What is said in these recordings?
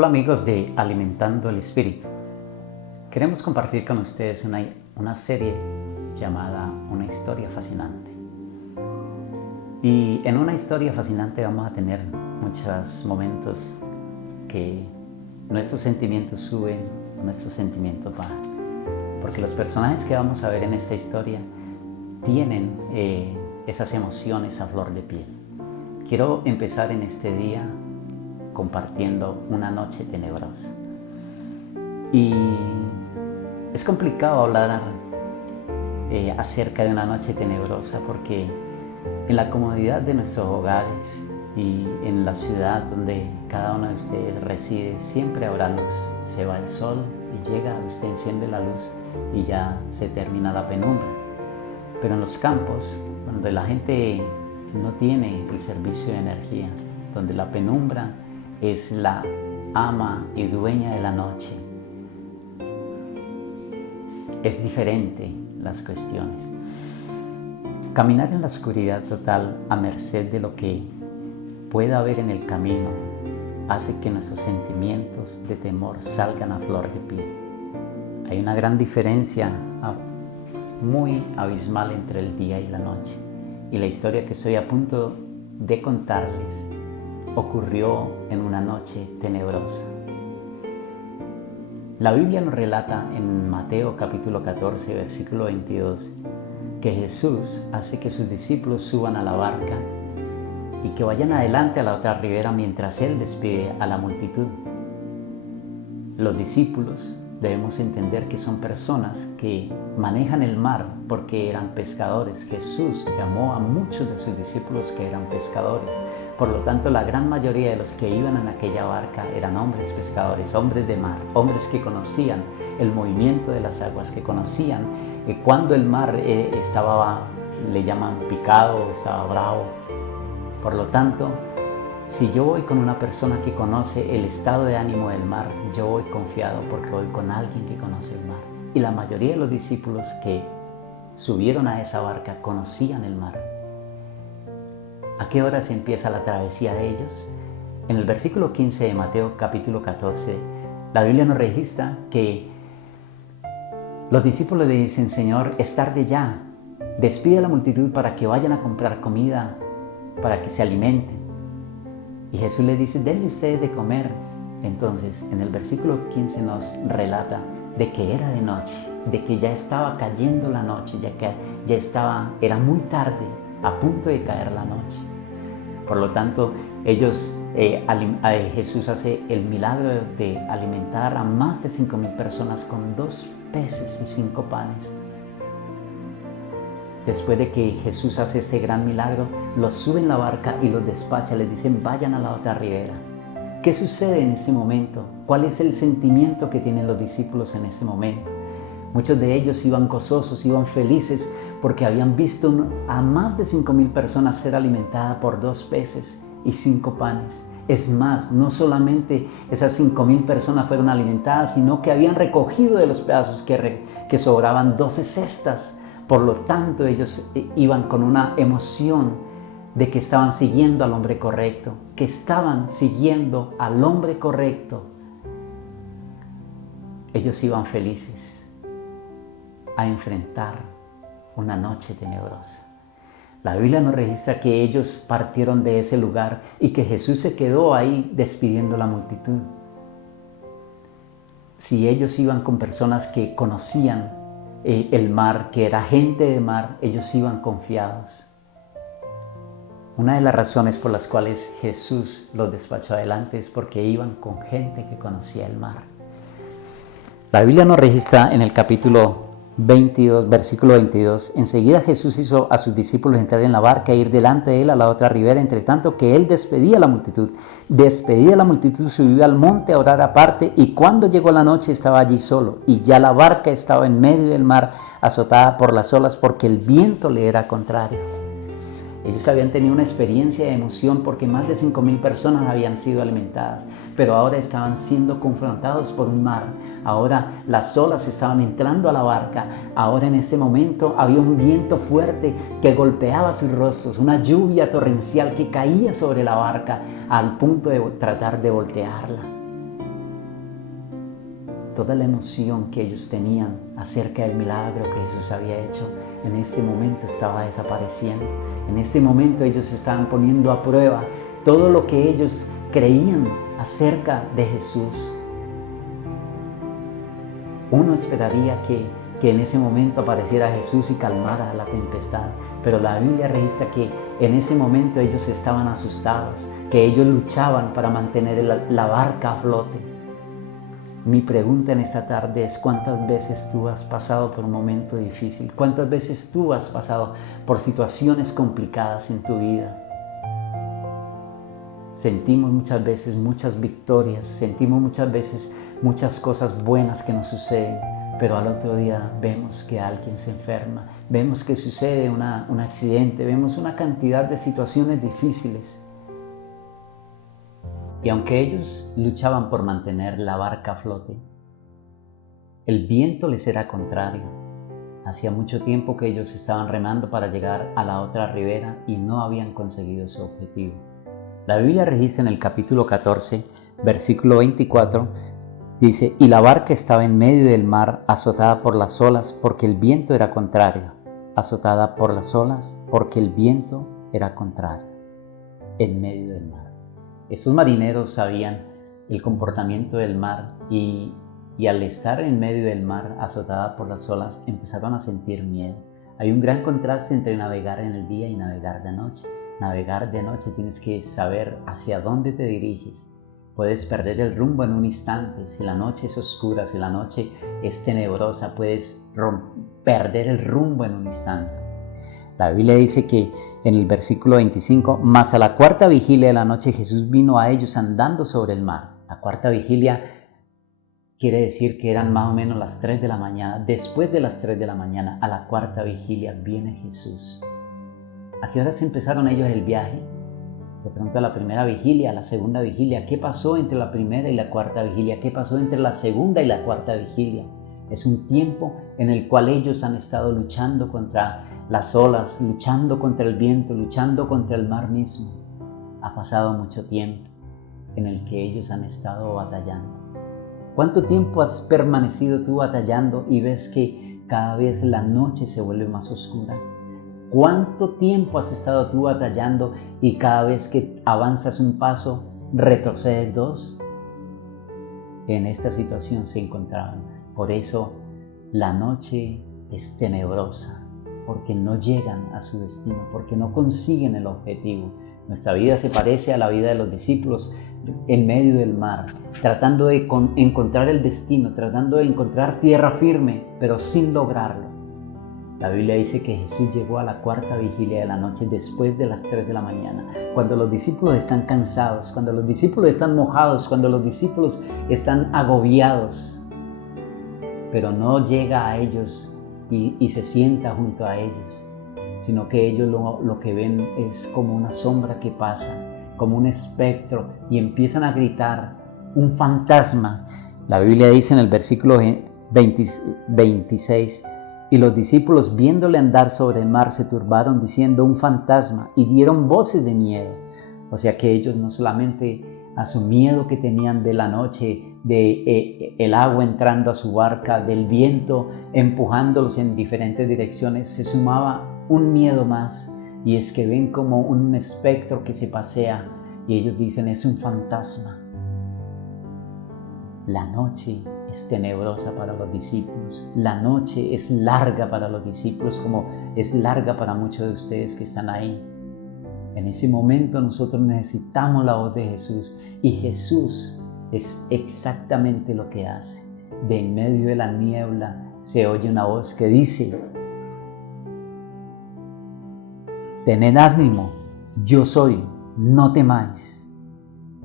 Hola amigos de Alimentando el Espíritu. Queremos compartir con ustedes una serie llamada Una historia fascinante. Y en una historia fascinante vamos a tener muchos momentos que nuestros sentimientos suben, nuestros sentimientos bajan. Porque los personajes que vamos a ver en esta historia tienen esas emociones a flor de piel. Quiero empezar en este día compartiendo una noche tenebrosa. Y es complicado hablar acerca de una noche tenebrosa porque en la comodidad de nuestros hogares y en la ciudad donde cada uno de ustedes reside siempre habrá luz. Se va el sol y llega, usted enciende la luz y ya se termina la penumbra. Pero en los campos, donde la gente no tiene el servicio de energía, donde la penumbra es la ama y dueña de la noche, es diferente las cuestiones. Caminar en la oscuridad total a merced de lo que pueda haber en el camino hace que nuestros sentimientos de temor salgan a flor de piel. Hay una gran diferencia muy abismal entre el día y la noche, y la historia que estoy a punto de contarles ocurrió en una noche tenebrosa. La Biblia nos relata en Mateo capítulo 14, versículo 22, que Jesús hace que sus discípulos suban a la barca y que vayan adelante a la otra ribera mientras Él despide a la multitud. Los discípulos debemos entender que son personas que manejan el mar porque eran pescadores. Jesús llamó a muchos de sus discípulos que eran pescadores. Por lo tanto, la gran mayoría de los que iban en aquella barca eran hombres pescadores, hombres de mar, hombres que conocían el movimiento de las aguas, que conocían cuando el mar estaba, le llaman picado, estaba bravo. Por lo tanto, si yo voy con una persona que conoce el estado de ánimo del mar, yo voy confiado porque voy con alguien que conoce el mar. Y la mayoría de los discípulos que subieron a esa barca conocían el mar. ¿A qué hora se empieza la travesía de ellos? En el versículo 15 de Mateo capítulo 14, la Biblia nos registra que los discípulos le dicen: Señor, es tarde ya, despide a la multitud para que vayan a comprar comida, para que se alimenten. Y Jesús les dice: denle ustedes de comer. Entonces, en el versículo 15 nos relata de que era de noche, de que ya estaba cayendo la noche, era muy tarde, a punto de caer la noche. Por lo tanto, Jesús hace el milagro de alimentar a más de 5,000 personas con 2 peces y 5 panes. Después de que Jesús hace ese gran milagro, los sube en la barca y los despacha, les dicen: vayan a la otra ribera. ¿Qué sucede en ese momento? ¿Cuál es el sentimiento que tienen los discípulos en ese momento? Muchos de ellos iban gozosos, iban felices porque habían visto a más de 5,000 personas ser alimentadas por 2 peces y 5 panes. Es más, no solamente esas 5,000 personas fueron alimentadas, sino que habían recogido de los pedazos que sobraban 12 cestas. Por lo tanto, ellos iban con una emoción de que estaban siguiendo al hombre correcto, que estaban siguiendo al hombre correcto. Ellos iban felices a enfrentar una noche tenebrosa. La Biblia nos registra que ellos partieron de ese lugar y que Jesús se quedó ahí despidiendo a la multitud. Si ellos iban con personas que conocían el mar, que era gente de mar, ellos iban confiados. Una de las razones por las cuales Jesús los despachó adelante es porque iban con gente que conocía el mar. La Biblia nos registra en el capítulo 22, versículo 22, enseguida Jesús hizo a sus discípulos entrar en la barca e ir delante de él a la otra ribera, entre tanto que él despedía a la multitud. Despedida a la multitud, subió al monte a orar aparte, y cuando llegó la noche estaba allí solo, y ya la barca estaba en medio del mar, azotada por las olas, porque el viento le era contrario. Ellos habían tenido una experiencia de emoción porque más de 5,000 personas habían sido alimentadas, pero ahora estaban siendo confrontados por un mar. Ahora las olas estaban entrando a la barca. Ahora en ese momento había un viento fuerte que golpeaba sus rostros, una lluvia torrencial que caía sobre la barca al punto de tratar de voltearla. toda la emoción que ellos tenían acerca del milagro que Jesús había hecho, en este momento estaba desapareciendo. En este momento ellos estaban poniendo a prueba todo lo que ellos creían acerca de Jesús. Uno esperaría que en ese momento apareciera Jesús y calmara la tempestad, pero la Biblia registra que en ese momento ellos estaban asustados, que ellos luchaban para mantener la barca a flote. Mi pregunta en esta tarde es: ¿cuántas veces tú has pasado por un momento difícil? ¿Cuántas veces tú has pasado por situaciones complicadas en tu vida? Sentimos muchas veces muchas victorias, sentimos muchas veces muchas cosas buenas que nos suceden, pero al otro día vemos que alguien se enferma, vemos que sucede un accidente, vemos una cantidad de situaciones difíciles. Y aunque ellos luchaban por mantener la barca a flote, el viento les era contrario. Hacía mucho tiempo que ellos estaban remando para llegar a la otra ribera y no habían conseguido su objetivo. La Biblia registra en el capítulo 14, versículo 24, dice: y la barca estaba en medio del mar, azotada por las olas, porque el viento era contrario. Azotada por las olas, porque el viento era contrario. En medio del mar. Estos marineros sabían el comportamiento del mar y al estar en medio del mar, azotada por las olas, empezaron a sentir miedo. Hay un gran contraste entre navegar en el día y navegar de noche. Navegar de noche tienes que saber hacia dónde te diriges. Puedes perder el rumbo en un instante. Si la noche es oscura, si la noche es tenebrosa, puedes perder el rumbo en un instante. La Biblia dice que en el versículo 25, mas a la cuarta vigilia de la noche Jesús vino a ellos andando sobre el mar. La cuarta vigilia quiere decir que eran más o menos las 3 de la mañana. Después de las 3 de la mañana, a la cuarta vigilia, viene Jesús. ¿A qué horas empezaron ellos el viaje? De pronto a la primera vigilia, a la segunda vigilia. ¿Qué pasó entre la primera y la cuarta vigilia? ¿Qué pasó entre la segunda y la cuarta vigilia? Es un tiempo en el cual ellos han estado luchando contra las olas, luchando contra el viento, luchando contra el mar mismo. Ha pasado mucho tiempo en el que ellos han estado batallando. ¿Cuánto tiempo has permanecido tú batallando y ves que cada vez la noche se vuelve más oscura? ¿Cuánto tiempo has estado tú batallando y cada vez que avanzas un paso, retrocedes 2? En esta situación se encontraban. Por eso la noche es tenebrosa, porque no llegan a su destino, porque no consiguen el objetivo. Nuestra vida se parece a la vida de los discípulos en medio del mar, tratando de encontrar el destino, tratando de encontrar tierra firme, pero sin lograrlo. La Biblia dice que Jesús llegó a la cuarta vigilia de la noche después de las 3 de la mañana, cuando los discípulos están cansados, cuando los discípulos están mojados, cuando los discípulos están agobiados, pero no llega a ellos y se sienta junto a ellos, sino que ellos lo que ven es como una sombra que pasa, como un espectro, y empiezan a gritar: un fantasma. La Biblia dice en el versículo 26, y los discípulos, viéndole andar sobre el mar, se turbaron diciendo: un fantasma, y dieron voces de miedo. O sea que ellos no solamente a su miedo que tenían de la noche, de el agua entrando a su barca, del viento empujándolos en diferentes direcciones, se sumaba un miedo más, y es que ven como un espectro que se pasea y ellos dicen: es un fantasma. La noche es tenebrosa para los discípulos, la noche es larga para los discípulos, como es larga para muchos de ustedes que están ahí. En ese momento nosotros necesitamos la voz de Jesús, y Jesús es exactamente lo que hace. De en medio de la niebla se oye una voz que dice: tened ánimo, yo soy, no temáis.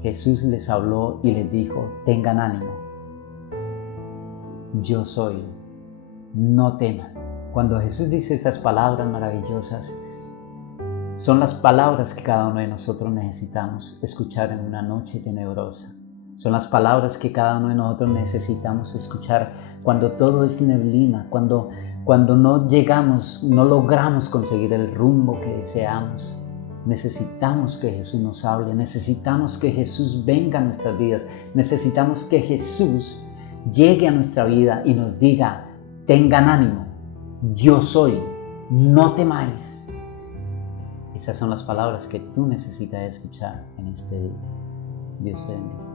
Jesús les habló y les dijo: tengan ánimo, yo soy, no teman. Cuando Jesús dice estas palabras maravillosas, son las palabras que cada uno de nosotros necesitamos escuchar en una noche tenebrosa. Son las palabras que cada uno de nosotros necesitamos escuchar cuando todo es neblina, cuando no llegamos, no logramos conseguir el rumbo que deseamos. Necesitamos que Jesús nos hable, necesitamos que Jesús venga a nuestras vidas, necesitamos que Jesús llegue a nuestra vida y nos diga: tengan ánimo, yo soy, no temáis. Esas son las palabras que tú necesitas escuchar en este día. Dios te bendiga.